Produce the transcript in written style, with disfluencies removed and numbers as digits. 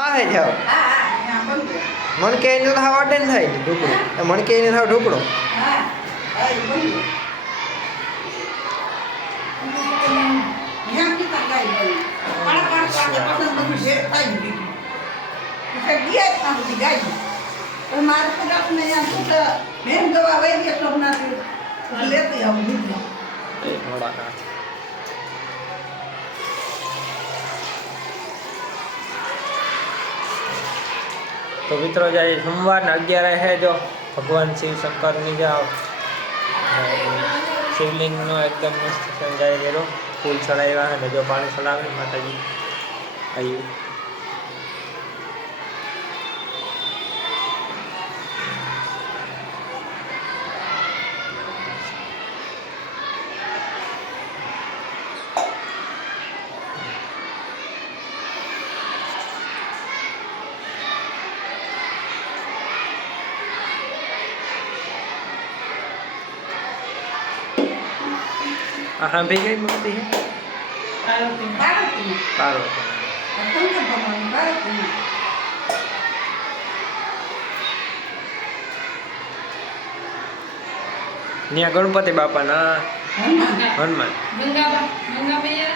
પાસે જાઓ મને કે એને થાવ અડે ને થાય ઢોકળો મને કે એને થાવ ઢોકળો તો મિત્રો જાય સોમવારના 11 હે જો ભગવાન શિવ શંકરની જાઓ શિવલિંગનો એકદમ મસ્ત સજાઈ ગયેલો ફૂલ ચડાવ્યા અને જો પાણી ચડાવે માતાજી આવ્યું हाँ भी गई मूर्ति है पार्वती न्या गणपति बापा ना हनुमान गंगा मैया